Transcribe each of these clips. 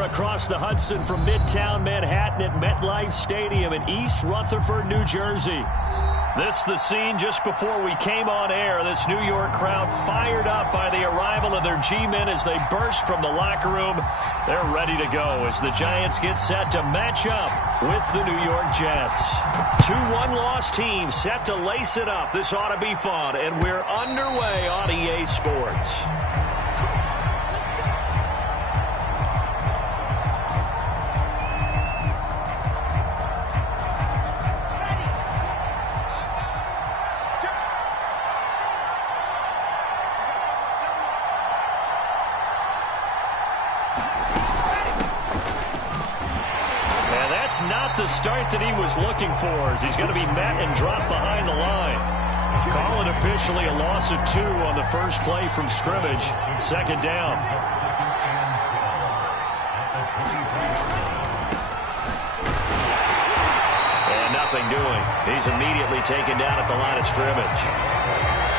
there across the Hudson from Midtown Manhattan at MetLife Stadium in East Rutherford, New Jersey. This the scene just before we came on air. This New York crowd fired up by the arrival of their G-men as they burst from the locker room. They're ready to go as the Giants get set to match up with the New York Jets. 2-1 loss team set to lace it up. This ought to be fun, and we're underway on EA Sports. Not the start that he was looking for, as he's going to be met and dropped behind the line. Call it officially a loss of 2 on the first play from scrimmage. Second down. And nothing doing. He's immediately taken down at the line of scrimmage.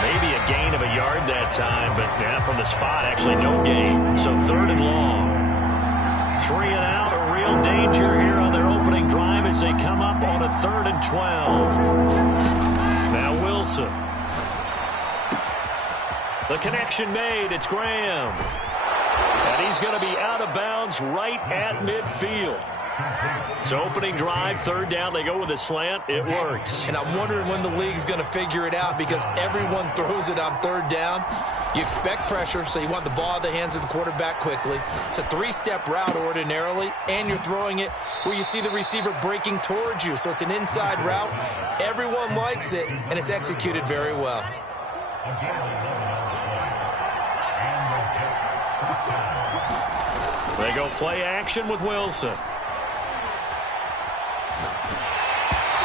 Maybe a gain of a yard that time, but from the spot, actually no gain. So third and long. 3 and out. Real danger here on their opening drive as they come up on a 3rd and 12. Now Wilson. The connection made. It's Graham. And he's going to be out of bounds right at midfield. So opening drive, 3rd down. They go with a slant. It works. And I'm wondering when the league's going to figure it out, because everyone throws it on 3rd down. You expect pressure, so you want the ball in the hands of the quarterback quickly. It's a 3-step route ordinarily, and you're throwing it where you see the receiver breaking towards you. So it's an inside route. Everyone likes it, and it's executed very well. They go play action with Wilson.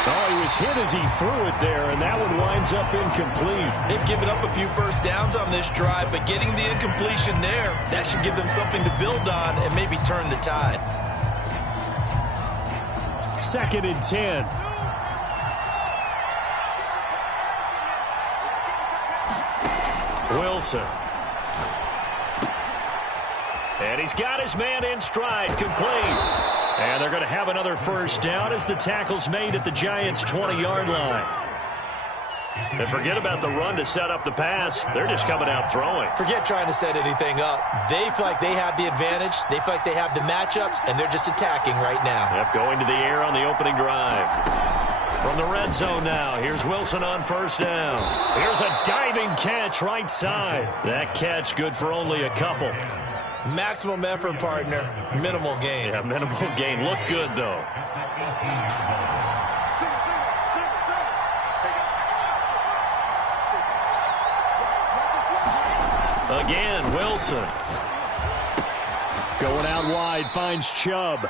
Oh, he was hit as he threw it there, and that one winds up incomplete. They've given up a few first downs on this drive, but getting the incompletion there, that should give them something to build on and maybe turn the tide. 2nd and 10. Wilson. And he's got his man in stride, complete. And they're going to have another first down as the tackle's made at the Giants' 20-yard line. And forget about the run to set up the pass. They're just coming out throwing. Forget trying to set anything up. They feel like they have the advantage. They feel like they have the matchups, and they're just attacking right now. Yep, going to the air on the opening drive. From the red zone now, here's Wilson on first down. Here's a diving catch right side. That catch good for only a couple. Maximum effort, partner. Minimal gain. Yeah, minimal gain. Look good, though. Again, Wilson. Going out wide, finds Chubb.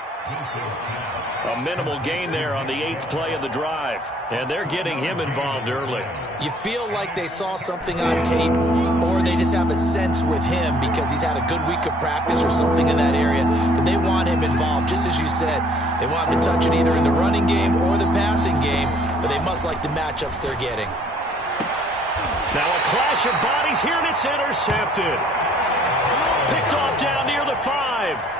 A minimal gain there on the 8th play of the drive. And they're getting him involved early. You feel like they saw something on tape, or they just have a sense with him because he's had a good week of practice or something in that area that they want him involved. Just as you said, they want him to touch it either in the running game or the passing game, but they must like the matchups they're getting. Now a clash of bodies here, and it's intercepted. Picked off down near the 5.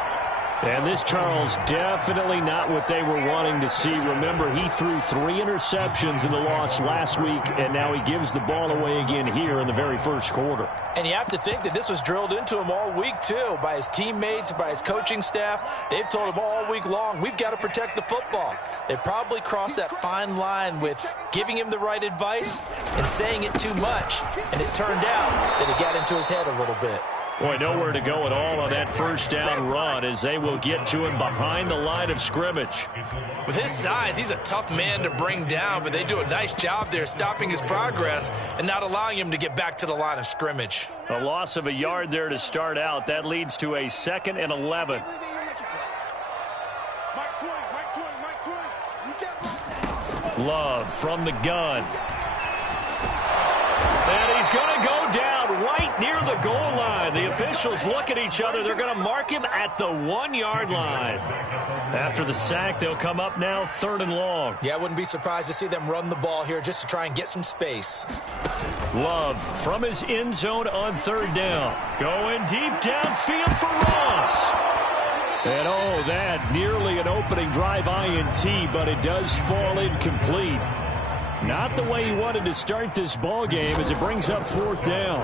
And this, Charles, definitely not what they were wanting to see. Remember, he threw 3 interceptions in the loss last week, and now he gives the ball away again here in the very first quarter. And you have to think that this was drilled into him all week, too, by his teammates, by his coaching staff. They've told him all week long, we've got to protect the football. They probably crossed that fine line with giving him the right advice and saying it too much. And it turned out that it got into his head a little bit. Boy, nowhere to go at all on that first down run as they will get to him behind the line of scrimmage. With his size, he's a tough man to bring down, but they do a nice job there stopping his progress and not allowing him to get back to the line of scrimmage. A loss of a yard there to start out. That leads to a 2nd and 11. Love from the gun. And he's going to go down right near the goal line. The officials look at each other. They're going to mark him at the 1-yard line. After the sack, they'll come up now 3rd and long. Yeah, I wouldn't be surprised to see them run the ball here just to try and get some space. Love from his end zone on 3rd down. Going deep downfield for Ross. And oh, that nearly an opening drive INT, but it does fall incomplete. Not the way he wanted to start this ball game as it brings up fourth down.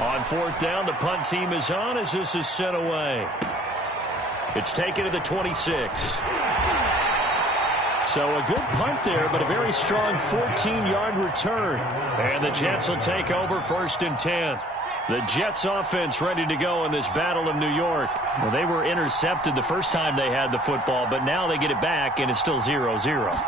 On fourth down, the punt team is on as this is sent away. It's taken to the 26. So a good punt there, but a very strong 14-yard return. And the Jets will take over 1st and 10. The Jets offense ready to go in this Battle of New York. Well, they were intercepted the first time they had the football, but now they get it back, and it's still 0-0.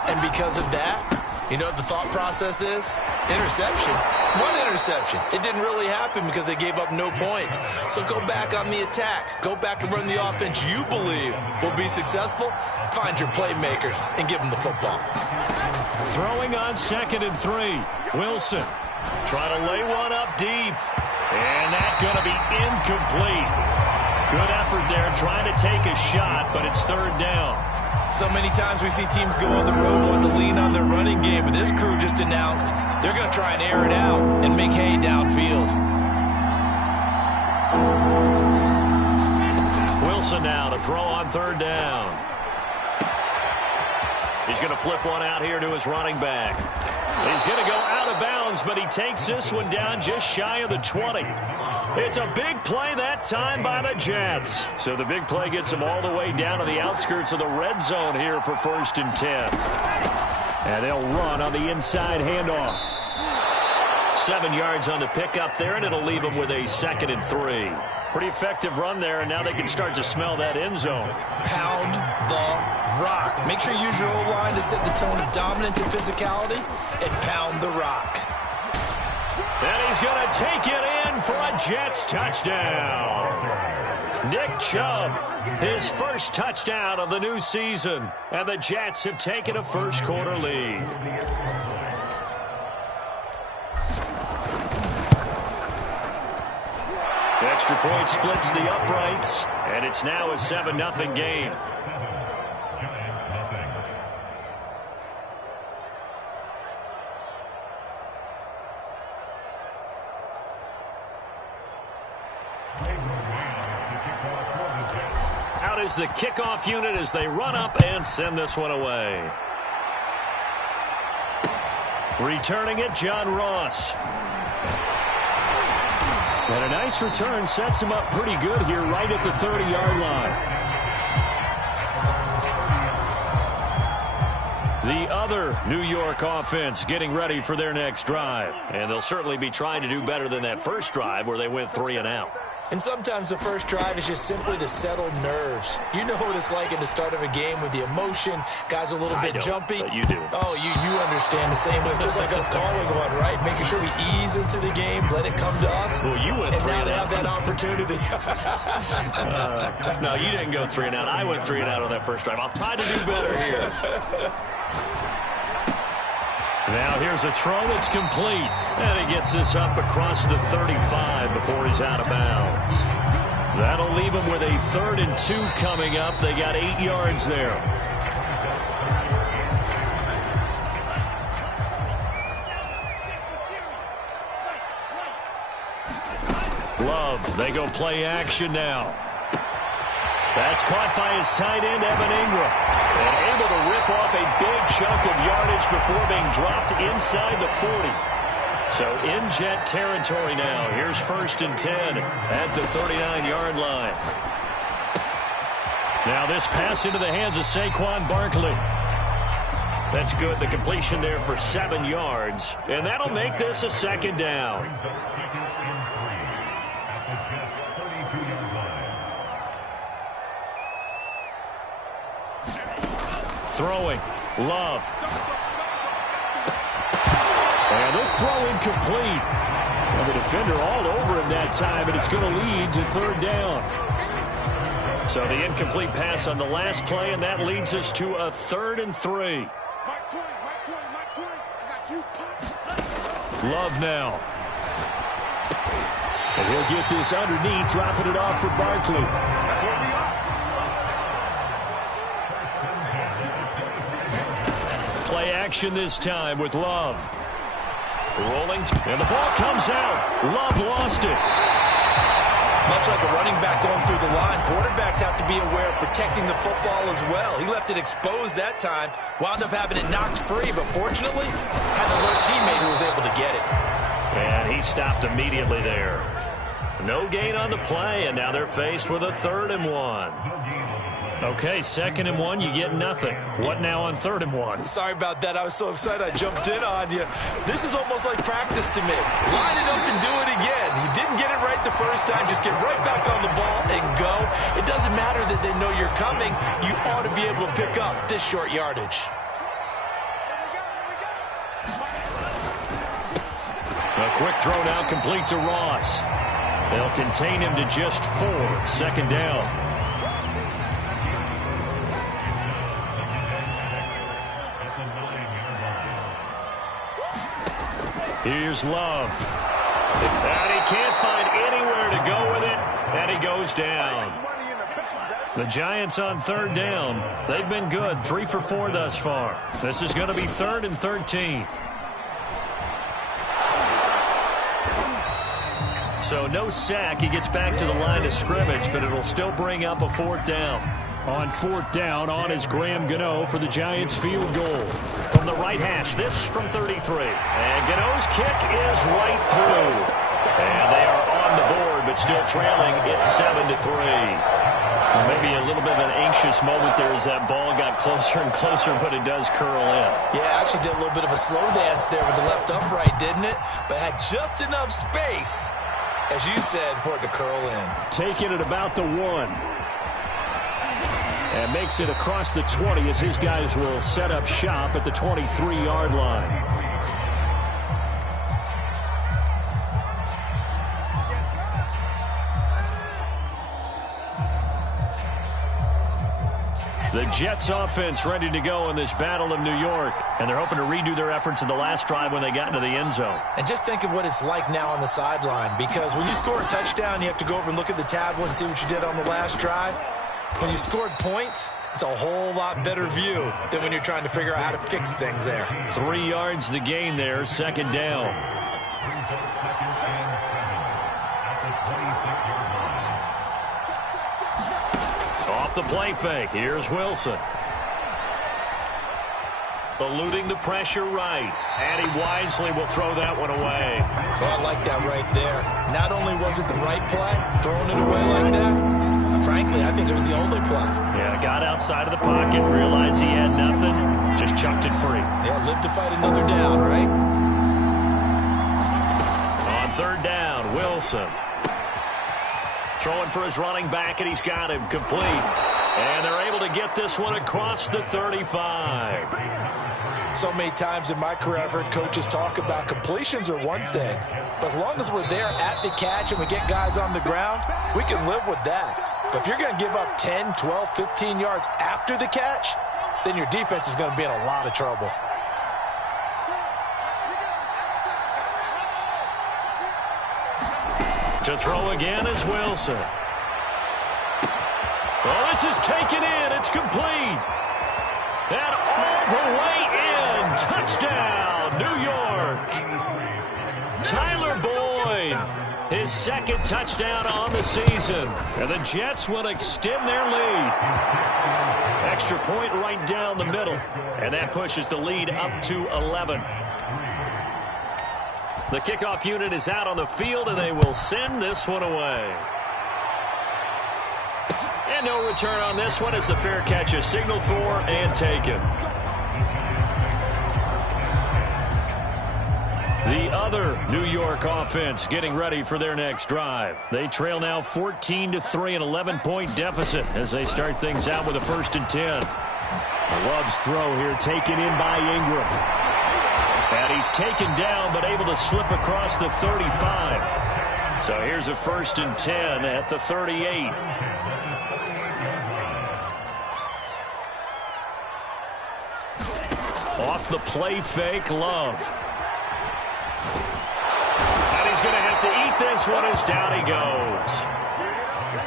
And because of that, you know what the thought process is? Interception. One interception. It didn't really happen because they gave up no points. So go back on the attack. Go back and run the offense you believe will be successful. Find your playmakers and give them the football. Throwing on 2nd and 3. Wilson trying to lay one up deep. And that's going to be incomplete. Good effort there trying to take a shot, but it's 3rd down. So many times we see teams go on the road want to lean on their running game, but this crew just announced they're going to try and air it out and make hay downfield. Wilson now to throw on 3rd down. He's going to flip one out here to his running back. He's going to go out of bounds, but he takes this one down just shy of the 20. It's a big play that time by the Jets. So the big play gets them all the way down to the outskirts of the red zone here for 1st and 10. And they'll run on the inside handoff. 7 yards on the pickup there, and it'll leave them with a 2nd and 3. Pretty effective run there, and now they can start to smell that end zone. Pound the rock. Make sure you use your O-line to set the tone of dominance and physicality, and pound the rock. And he's going to take it in for a Jets touchdown. Nick Chubb, his first touchdown of the new season, and the Jets have taken a first-quarter lead. Extra point splits the uprights, and it's now a 7-0 game. Out is the kickoff unit as they run up and send this one away. Returning it, John Ross. And a nice return sets him up pretty good here right at the 30-yard line. The other New York offense getting ready for their next drive. And they'll certainly be trying to do better than that first drive where they went 3 and out. And sometimes the first drive is just simply to settle nerves. You know what it's like at the start of a game with the emotion. Guys a little bit jumpy. But you do. Oh, you understand the same way. It's just like us calling one, right? Making sure we ease into the game, let it come to us. Well, you went 3 and out. And now they have that opportunity. No, you didn't go 3 and out. I went 3 and out on that first drive. I'll try to do better here. Now here's a throw that's complete. And he gets this up across the 35 before he's out of bounds. That'll leave him with a 3rd and 2 coming up. They got 8 yards there. Love, they go play action now. That's caught by his tight end, Evan Ingram. And able to rip off a big chunk of yardage before being dropped inside the 40. So in Jet territory now. Here's 1st and 10 at the 39-yard line. Now this pass into the hands of Saquon Barkley. That's good. The completion there for 7 yards. And that'll make this a 2nd down. Throwing. Love. And this throw incomplete. And the defender all over him that time, and it's going to lead to 3rd down. So the incomplete pass on the last play, and that leads us to a 3rd and 3. Love now. And he'll get this underneath, dropping it off for Barkley. Play action this time with Love. Rolling, and the ball comes out. Love lost it. Much like a running back going through the line, quarterbacks have to be aware of protecting the football as well. He left it exposed that time, wound up having it knocked free, but fortunately had an alert teammate who was able to get it. And he stopped immediately there. No gain on the play, and now they're faced with a 3rd and 1. Okay, 2nd and 1, you get nothing. What now on 3rd and 1? Sorry about that. I was so excited I jumped in on you. This is almost like practice to me. Line it up and do it again. You didn't get it right the first time. Just get right back on the ball and go. It doesn't matter that they know you're coming. You ought to be able to pick up this short yardage. A quick throw now complete to Ross. They'll contain him to just 4. 2nd down. Here's Love. And he can't find anywhere to go with it, and he goes down. The Giants on 3rd down. They've been good, 3 for 4 thus far. This is going to be 3rd and 13. So no sack. He gets back to the line of scrimmage, but it'll still bring up a 4th down. On 4th down, on is Graham Gano for the Giants field goal. From the right hash, this from 33. And Gano's kick is right through. And they are on the board, but still trailing. It's 7-3. Maybe a little bit of an anxious moment there as that ball got closer and closer, but it does curl in. Yeah, actually did a little bit of a slow dance there with the left upright, didn't it? But had just enough space, as you said, for it to curl in. Taking it about the 1. And makes it across the 20 as his guys will set up shop at the 23-yard line. The Jets offense ready to go in this Battle of New York. And they're hoping to redo their efforts in the last drive when they got into the end zone. And just think of what it's like now on the sideline. Because when you score a touchdown, you have to go over and look at the tablet and see what you did on the last drive. When you scored points, it's a whole lot better view than when you're trying to figure out how to fix things there. 3 yards the gain there, 2nd down. Off the play fake, here's Wilson. Eluding the pressure right. And he wisely will throw that one away. Oh, I like that right there. Not only was it the right play, throwing it away like that, frankly, I think it was the only play. Yeah, got outside of the pocket, realized he had nothing, just chucked it free. Yeah, live to fight another down, right? On 3rd down, Wilson. Throwing for his running back, and he's got him complete. And they're able to get this one across the 35. So many times in my career, I've heard coaches talk about completions are one thing. But as long as we're there at the catch and we get guys on the ground, we can live with that. But if you're going to give up 10, 12, 15 yards after the catch, then your defense is going to be in a lot of trouble. To throw again is Wilson. Well, this is taken in. It's complete. And all the way in. Touchdown, New York. Tyler Boyd, his 2nd touchdown on the season. And the Jets will extend their lead. Extra point right down the middle. And that pushes the lead up to 11. The kickoff unit is out on the field, and they will send this one away. And no return on this one as the fair catch is signaled for and taken. The other New York offense getting ready for their next drive. They trail now 14-3, an 11-point deficit as they start things out with a 1st and 10. Love's throw here taken in by Ingram. And he's taken down but able to slip across the 35. So here's a 1st and 10 at the 38. Off the play fake, Love. And he's going to have to eat this one as down he goes.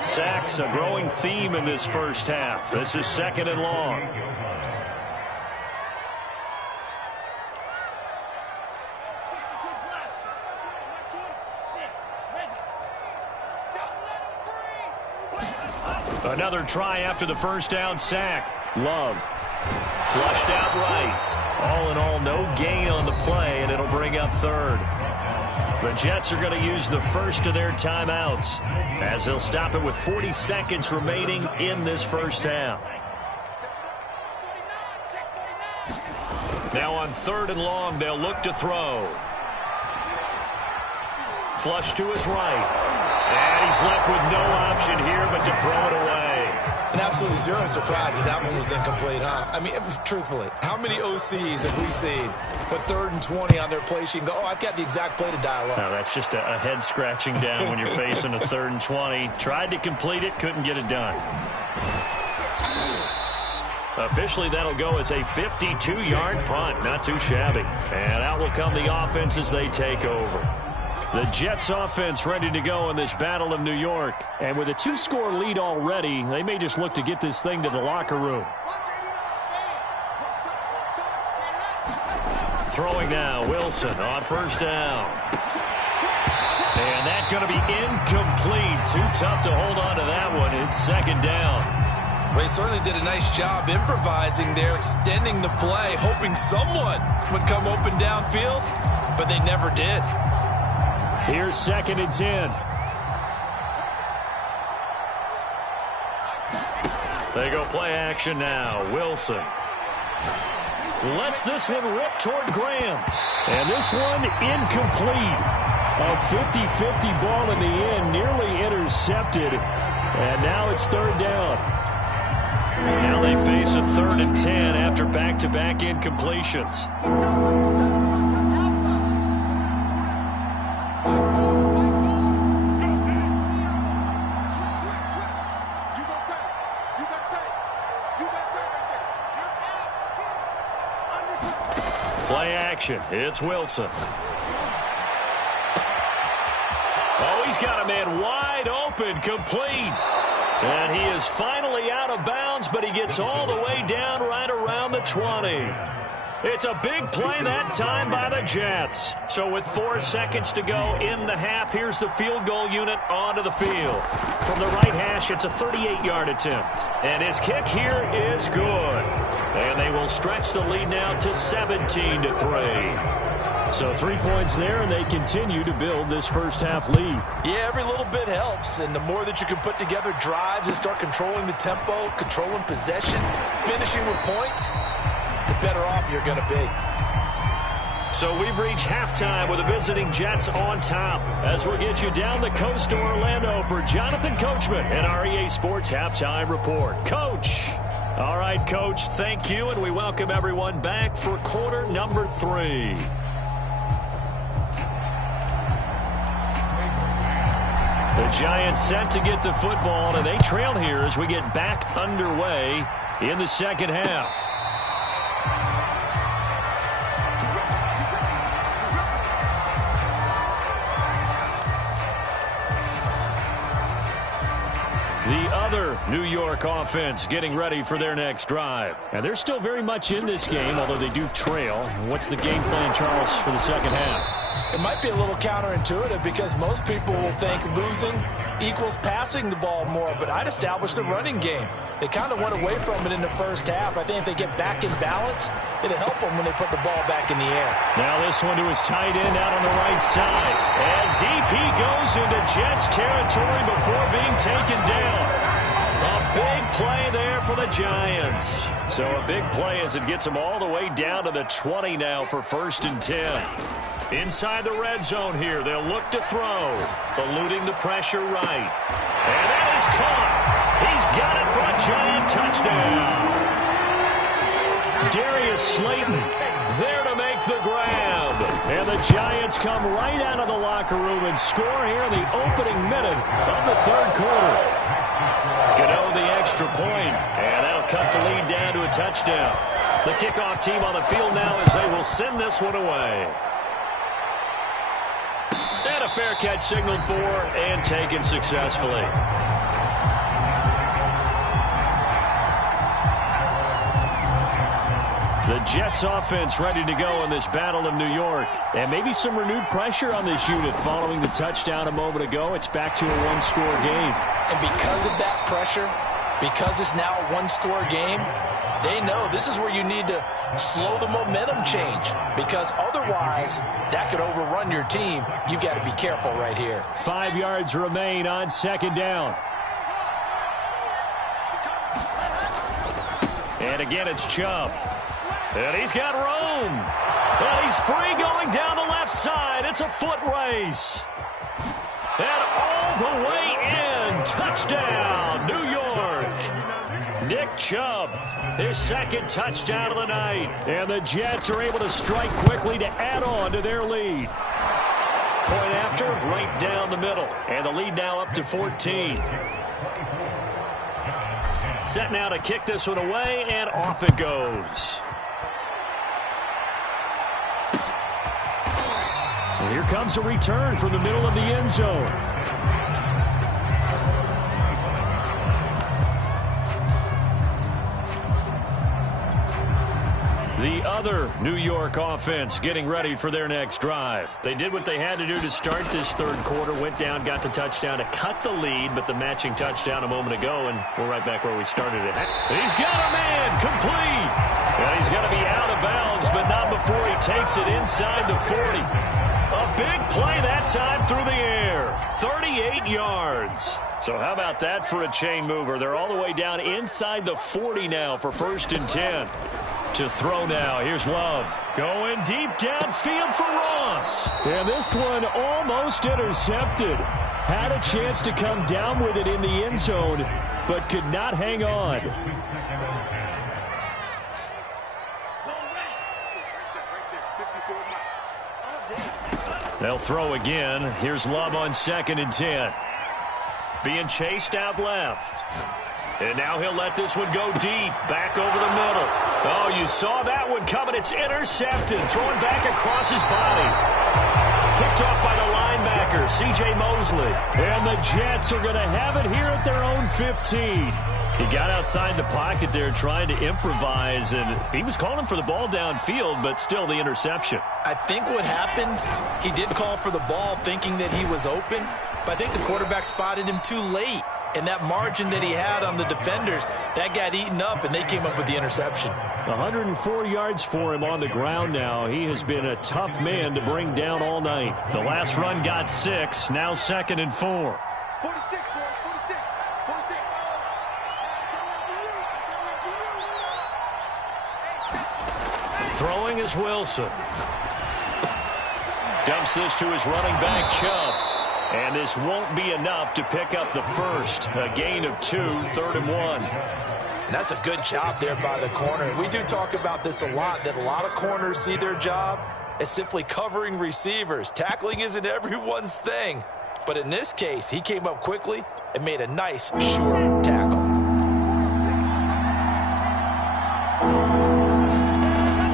Sacks a growing theme in this first half. This is 2nd and long. Another try after the first down sack. Love. Flushed out right. All in all, no gain on the play, and it'll bring up third. The Jets are going to use the first of their timeouts as they'll stop it with 40 seconds remaining in this first half. Now on 3rd and long, they'll look to throw. Flush to his right. And he's left with no option here but to throw it away. And absolutely zero surprise that one was incomplete, huh? I mean, truthfully, how many OCs have we seen with 3rd and 20 on their play sheet and go, oh, I've got the exact play to dial up? No, that's just a head scratching down when you're facing a 3rd and 20. Tried to complete it, couldn't get it done. Officially, that'll go as a 52-yard punt. Not too shabby. And out will come the offense as they take over. The Jets offense ready to go in this Battle of New York. And with a 2-score lead already, they may just look to get this thing to the locker room. Throwing now, Wilson on first down. And that's going to be incomplete. Too tough to hold on to that one. It's 2nd down. Well, he certainly did a nice job improvising there, extending the play, hoping someone would come open downfield, but they never did. Here's 2nd and 10. They go play action now. Wilson lets this one rip toward Graham. And this one incomplete. A 50-50 ball in the end, nearly intercepted. And now it's 3rd down. Now they face a 3rd and 10 after back-to-back incompletions. Play action. It's Wilson. Oh, he's got a man wide open, complete. And he is finally out of bounds, but he gets all the way down right around the 20. It's a big play that time by the Jets. So with 4 seconds to go in the half, here's the field goal unit onto the field. From the right hash, it's a 38-yard attempt. And his kick here is good. And they will stretch the lead now to 17-3. So 3 points there, and they continue to build this first half lead. Yeah, every little bit helps, and the more that you can put together drives and start controlling the tempo, controlling possession, finishing with points, the better off you're going to be. So we've reached halftime with the visiting Jets on top. As we'll get you down the coast to Orlando for Jonathan Coachman and our EA Sports Halftime Report. Coach. All right, Coach, thank you, and we welcome everyone back for quarter number 3. The Giants set to get the football, and they trail here as we get back underway in the second half. The other New York offense getting ready for their next drive. And they're still very much in this game, although they do trail. What's the game plan, Charles, for the second half? It might be a little counterintuitive because most people will think losing equals passing the ball more, but I'd establish the running game. They kind of went away from it in the first half. I think if they get back in balance, it'll help them when they put the ball back in the air. Now this one to his tight end out on the right side. And deep he goes into Jets territory before being taken down. A big play there for the Giants. So a big play as it gets them all the way down to the 20 now for 1st and 10. Inside the red zone here, they'll look to throw. Eluding the pressure right. And that is caught. He's got it for a Giant touchdown. Darius Slayton there to make the grab. And the Giants come right out of the locker room and score here in the opening minute of the 3rd quarter. Gano the extra point, and that'll cut the lead down to a touchdown. The kickoff team on the field now as they will send this one away. And a fair catch signaled for and taken successfully. The Jets offense ready to go in this Battle of New York. And maybe some renewed pressure on this unit following the touchdown a moment ago. It's back to a 1-score game. And because of that pressure, Because it's now a one-score game, they know this is where you need to slow the momentum change, because otherwise that could overrun your team. You've got to be careful right here. 5 yards remain on second down. And again, it's Chubb. And he's got room. And he's free going down the left side. It's a foot race. And all the way in. Touchdown, New York. Nick Chubb, his second touchdown of the night. And the Jets are able to strike quickly to add on to their lead. Point after, right down the middle. And the lead now up to 14. Set now to kick this one away, and off it goes. And here comes a return from the middle of the end zone. The other New York offense getting ready for their next drive. They did what they had to do to start this third quarter, went down, got the touchdown to cut the lead, but the matching touchdown a moment ago, and we're right back where we started it. He's got a man, complete. And he's got to be out of bounds, but not before he takes it inside the 40. A big play that time through the air. 38 yards. So how about that for a chain mover? They're all the way down inside the 40 now for 1st and 10. To throw now. Here's Love. Going deep downfield for Ross. And this one almost intercepted. Had a chance to come down with it in the end zone, but could not hang on. They'll throw again. Here's Love on 2nd and 10. Being chased out left. And now he'll let this one go deep, back over the middle. Oh, you saw that one coming. It's intercepted, thrown back across his body. Picked off by the linebacker, C.J. Mosley. And the Jets are going to have it here at their own 15. He got outside the pocket there trying to improvise, and he was calling for the ball downfield, but still the interception. I think what happened, he did call for the ball thinking that he was open, but I think the quarterback spotted him too late. And that margin that he had on the defenders, that got eaten up, and they came up with the interception. 104 yards for him on the ground now. He has been a tough man to bring down all night. The last run got 6, now 2nd and 4. 46, 46, 46. Throwing is Wilson. Dumps this to his running back, Chubb. And this won't be enough to pick up the first. A gain of 2, 3rd and 1. And that's a good job there by the corner. We do talk about this a lot, that a lot of corners see their job as simply covering receivers. Tackling isn't everyone's thing. But in this case, he came up quickly and made a nice, short tackle.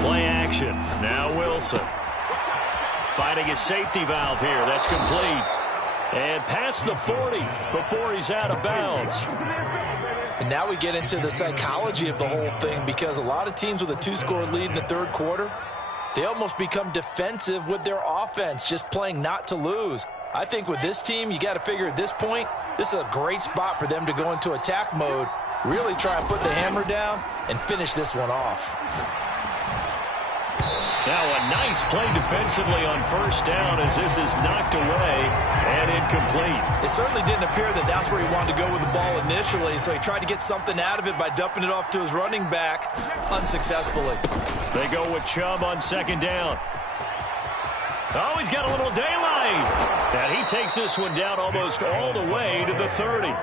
Play action. Now Wilson. Finding his safety valve here. That's complete. And past the 40 before he's out of bounds. And now we get into the psychology of the whole thing, because a lot of teams with a 2-score lead in the third quarter, they almost become defensive with their offense, just playing not to lose. I think with this team, you got to figure at this point, this is a great spot for them to go into attack mode, really try and put the hammer down and finish this one off. Now a nice play defensively on 1st down as this is knocked away and incomplete. It certainly didn't appear that that's where he wanted to go with the ball initially, so he tried to get something out of it by dumping it off to his running back unsuccessfully. They go with Chubb on 2nd down. Oh, he's got a little daylight. And he takes this one down almost all the way to the 30.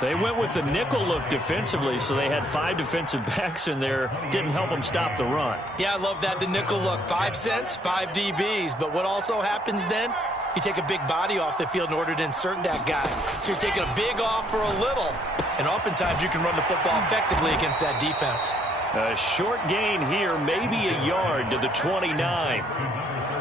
They went with the nickel look defensively, so they had 5 defensive backs in there. Didn't help them stop the run. Yeah, I love that, the nickel look. 5 cents, 5 DBs. But what also happens then, you take a big body off the field in order to insert that guy. So you're taking a big off for a little. And oftentimes you can run the football effectively against that defense. A short gain here, maybe a yard to the 29.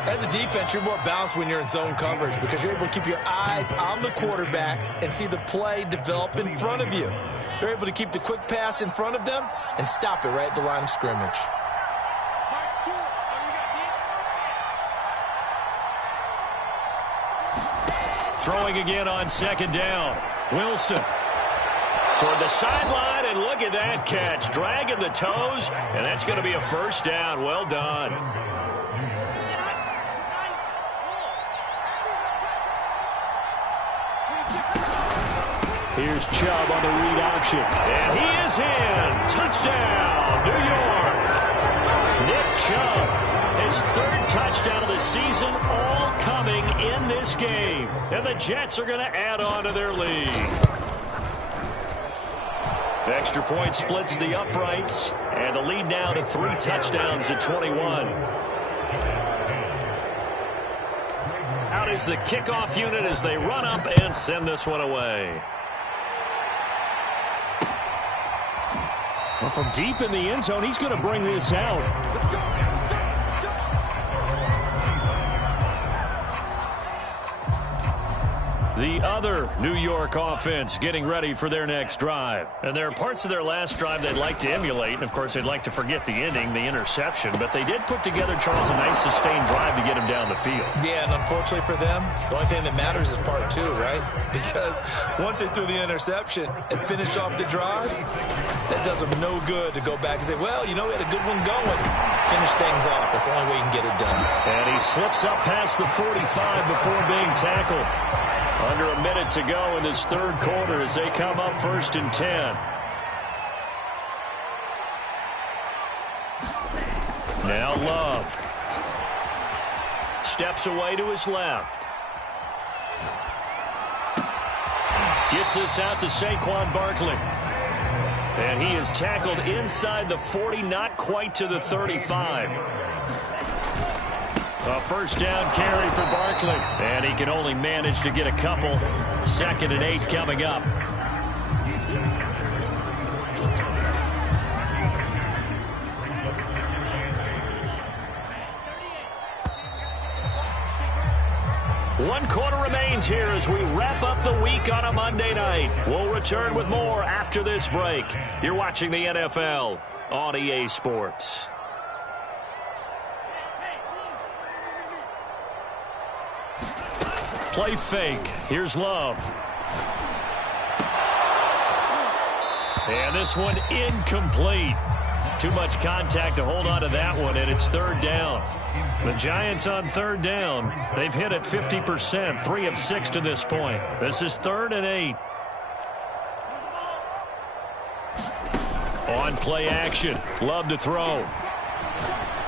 As a defense, you're more balanced when you're in zone coverage because you're able to keep your eyes on the quarterback and see the play develop in front of you. They're able to keep the quick pass in front of them and stop it right at the line of scrimmage. Throwing again on 2nd down. Wilson. Toward the sideline, and look at that catch. Dragging the toes, and that's going to be a first down. Well done. Here's Chubb on the read option. And he is in. Touchdown, New York. Nick Chubb, his third touchdown of the season, all coming in this game. And the Jets are going to add on to their lead. The extra point splits the uprights. And the lead now to 3 touchdowns at 21. Out is the kickoff unit as they run up and send this one away. Well, from deep in the end zone, he's going to bring this out. The other New York offense getting ready for their next drive. And there are parts of their last drive they'd like to emulate. And, of course, they'd like to forget the ending, the interception. But they did put together, Charles, a nice sustained drive to get him down the field. Yeah, and unfortunately for them, the only thing that matters is part 2, right? Because once they threw the interception and finished off the drive, that does them no good to go back and say, well, you know, we had a good one going. Finish things off. That's the only way you can get it done. And he slips up past the 45 before being tackled. Under a minute to go in this third quarter as they come up 1st and 10. Now Love. Steps away to his left. Gets this out to Saquon Barkley. And he is tackled inside the 40, not quite to the 35. A first down carry for Barkley. And he can only manage to get a couple. 2nd and 8 coming up. One quarter remains here as we wrap up the week on a Monday night. We'll return with more after this break. You're watching the NFL on EA Sports. Play fake. Here's Love. And this one incomplete. Too much contact to hold on to that one, and it's 3rd down. The Giants on 3rd down. They've hit it 50%, 3 of 6 to this point. This is 3rd and 8. On play action. Love to throw.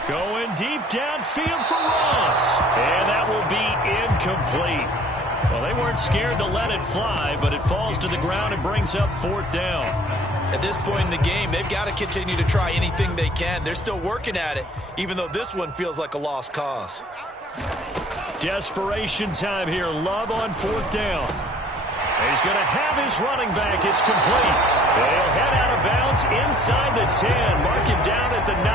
Going deep downfield for Ross. And that will be incomplete. Well, they weren't scared to let it fly, but it falls to the ground and brings up 4th down. At this point in the game, they've got to continue to try anything they can. They're still working at it, even though this one feels like a lost cause. Desperation time here. Love on 4th down. He's going to have his running back. It's complete. They'll head out of bounds inside the 10. Mark him down at the 9.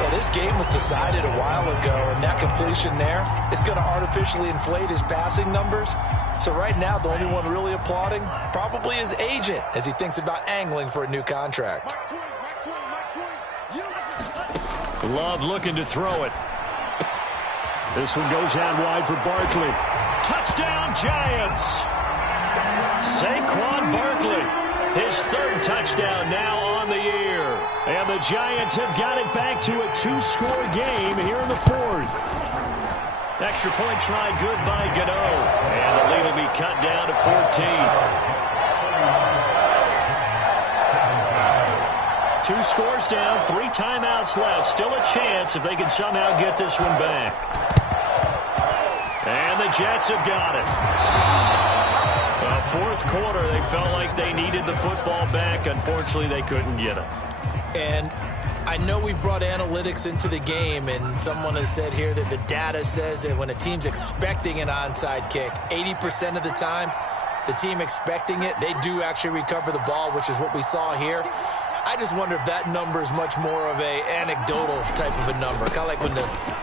Well, this game was decided a while ago, and that completion there is going to artificially inflate his passing numbers. So right now, the only one really applauding probably his agent as he thinks about angling for a new contract. Love looking to throw it. This one goes out wide for Barkley. Touchdown, Giants! Saquon Barkley, his 3rd touchdown now on the year. And the Giants have got it back to a 2-score game here in the 4th. Extra point try good by Gano. And the lead will be cut down to 14. 2 scores down, 3 timeouts left. Still a chance if they can somehow get this one back. And the Jets have got it. 4th quarter, they felt like they needed the football back. Unfortunately, they couldn't get it. And I know we brought analytics into the game, and someone has said here that the data says that when a team's expecting an onside kick, 80% of the time, the team expecting it, they do actually recover the ball, which is what we saw here. I just wonder if that number is much more of a anecdotal type of a number. Kind of like when the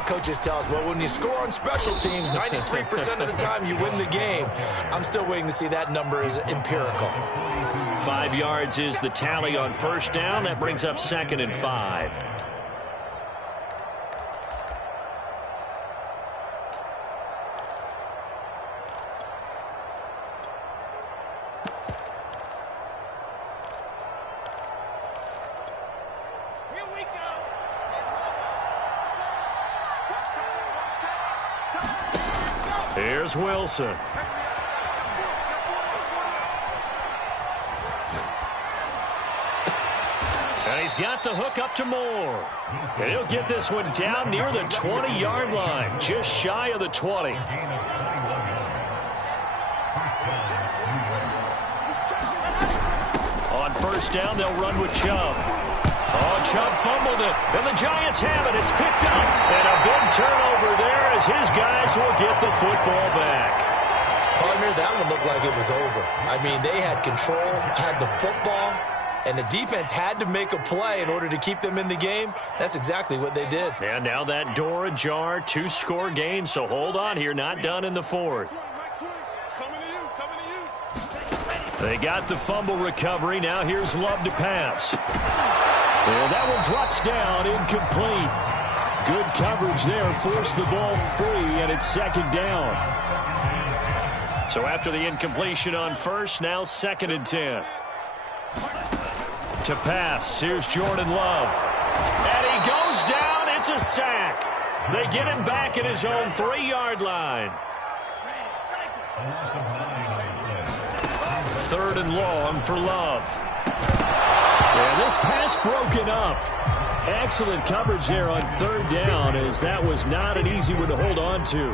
coaches tell us, well, when you score on special teams, 93% of the time you win the game. I'm still waiting to see that number is empirical. 5 yards is the tally on 1st down. That brings up 2nd and 5. Here's Wilson. And he's got the hook up to Moore. And he'll get this one down near the 20-yard line, just shy of the 20. On first down, they'll run with Chubb. Oh, Chubb fumbled it, and the Giants have it. It's picked up, and a big turnover there as his guys will get the football back. Partner, that one looked like it was over. I mean, they had control, had the football, and the defense had to make a play in order to keep them in the game. That's exactly what they did. And now that door ajar, 2-score game, so hold on here, not done in the fourth. They got the fumble recovery. Now here's Love to pass. And that one drops down, incomplete. Good coverage there, forced the ball free, and it's second down. So after the incompletion on first, now 2nd and 10. To pass, here's Jordan Love. And he goes down, it's a sack. They get him back at his own 3-yard line. 3rd and long for Love. And this pass broken up. Excellent coverage there on 3rd down, as that was not an easy one to hold on to.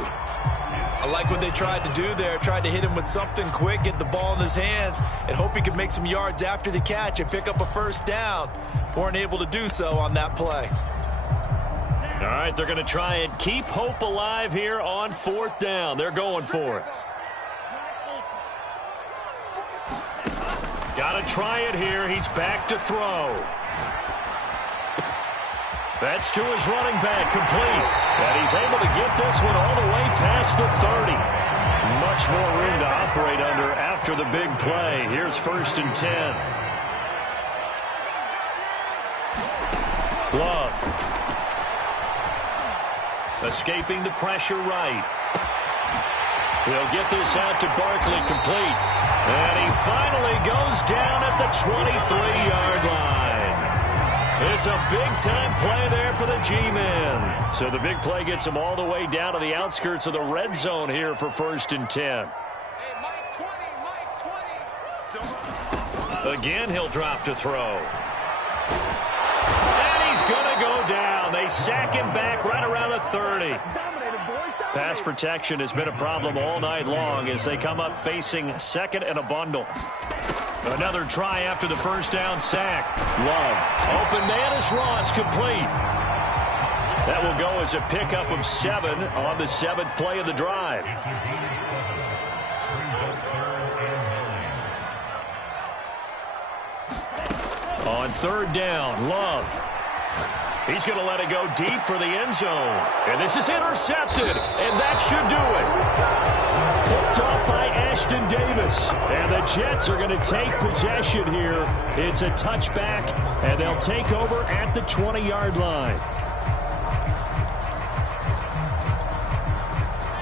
I like what they tried to do there. Tried to hit him with something quick, get the ball in his hands, and hope he could make some yards after the catch and pick up a first down. Weren't able to do so on that play. All right, they're going to try and keep hope alive here on 4th down. They're going for it. Got to try it here. He's back to throw. That's to his running back, complete. And he's able to get this one all the way past the 30. Much more room to operate under after the big play. Here's 1st and 10. Love. Escaping the pressure right. He'll get this out to Barkley, complete. And he finally goes down at the 23-yard line. It's a big-time play there for the G-men. So the big play gets him all the way down to the outskirts of the red zone here for 1st and 10. Again, he'll drop to throw. And he's going to go down. They sack him back right around the 30. Pass protection has been a problem all night long as they come up facing 2nd and a bundle. Another try after the first down sack. Love. Open man is Ross, complete. That will go as a pickup of 7 on the 7th play of the drive. On 3rd down, Love. He's going to let it go deep for the end zone. And this is intercepted, and that should do it. Picked up by Ashton Davis. And the Jets are going to take possession here. It's a touchback, and they'll take over at the 20-yard line.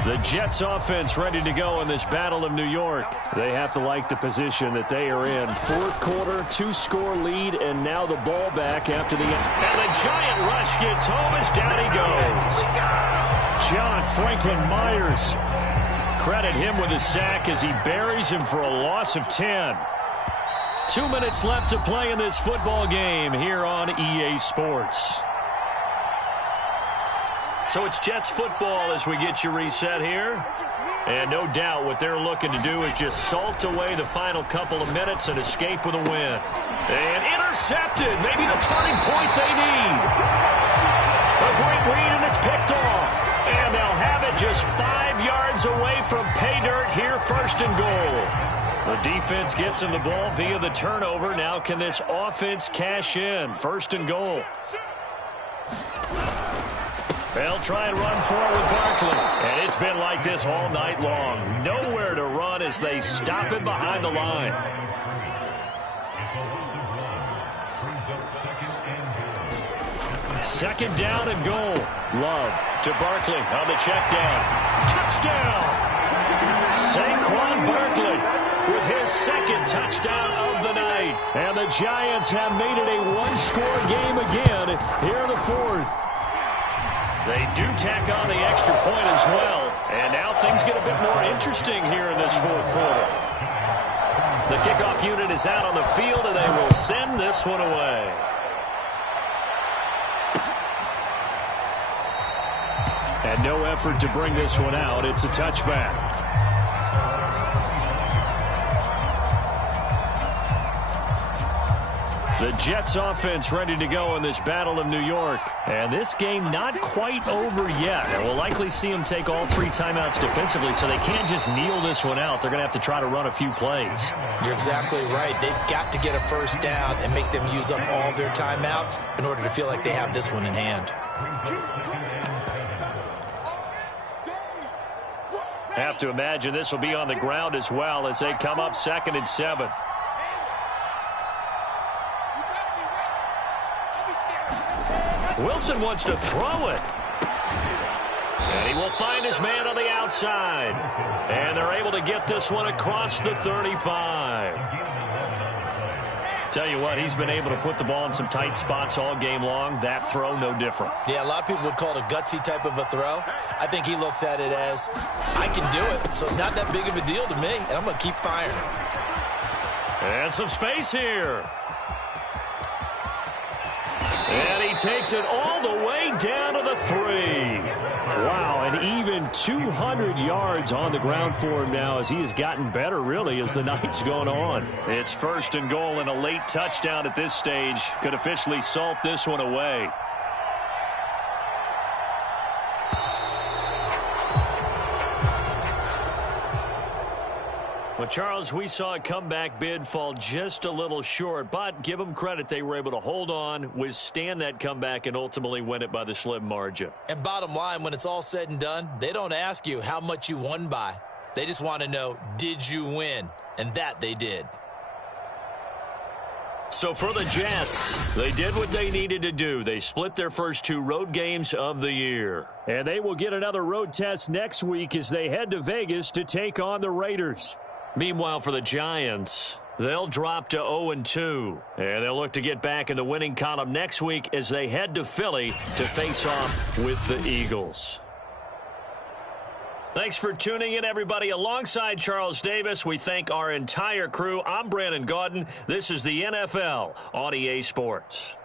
The Jets offense ready to go in this Battle of New York. They have to like the position that they are in. 4th quarter, 2-score lead, and now the ball back after the end. And the giant rush gets home as down he goes. John Franklin Myers. Credit him with a sack as he buries him for a loss of 10. 2 minutes left to play in this football game here on EA Sports. So it's Jets football as we get you reset here. And no doubt what they're looking to do is just salt away the final couple of minutes and escape with a win. And intercepted. Maybe the turning point they need. A great read, and it's picked off. And they'll have it just 5 yards away from pay dirt here, 1st and goal. The defense gets him the ball via the turnover. Now can this offense cash in? 1st and goal. They'll try and run for it with Barkley. And it's been like this all night long. Nowhere to run as they stop him behind the line. Second down and goal. Love to Barkley on the check down. Touchdown! Saquon Barkley with his 2nd touchdown of the night. And the Giants have made it a 1-score game again here in the 4th. They do tack on the extra point as well. And now things get a bit more interesting here in this fourth quarter. The kickoff unit is out on the field, and they will send this one away. And no effort to bring this one out. It's a touchback. The Jets offense ready to go in this Battle of New York. And this game not quite over yet. And we'll likely see them take all 3 timeouts defensively, so they can't just kneel this one out. They're going to have to try to run a few plays. You're exactly right. They've got to get a first down and make them use up all their timeouts in order to feel like they have this one in hand. Have to imagine this will be on the ground as well as they come up 2nd and 7. Wilson wants to throw it. And he will find his man on the outside. And they're able to get this one across the 35. Tell you what, he's been able to put the ball in some tight spots all game long. That throw, no different. Yeah, a lot of people would call it a gutsy type of a throw. I think he looks at it as, I can do it, so it's not that big of a deal to me, and I'm going to keep firing. And some space here. And he takes it all the way down to the 3. Wow, and even 200 yards on the ground for him now as he has gotten better, really, as the night's going on. It's 1st and goal and a late touchdown at this stage. Could officially salt this one away. Well, Charles, we saw a comeback bid fall just a little short, but give them credit. They were able to hold on, withstand that comeback, and ultimately win it by the slim margin. And bottom line, when it's all said and done, they don't ask you how much you won by. They just want to know, did you win? And that they did. So for the Jets, they did what they needed to do. They split their first 2 road games of the year. And they will get another road test next week as they head to Vegas to take on the Raiders. Meanwhile, for the Giants, they'll drop to 0-2. And they'll look to get back in the winning column next week as they head to Philly to face off with the Eagles. Thanks for tuning in, everybody. Alongside Charles Davis, we thank our entire crew. I'm Brandon Gaudin. This is the NFL on EA Sports.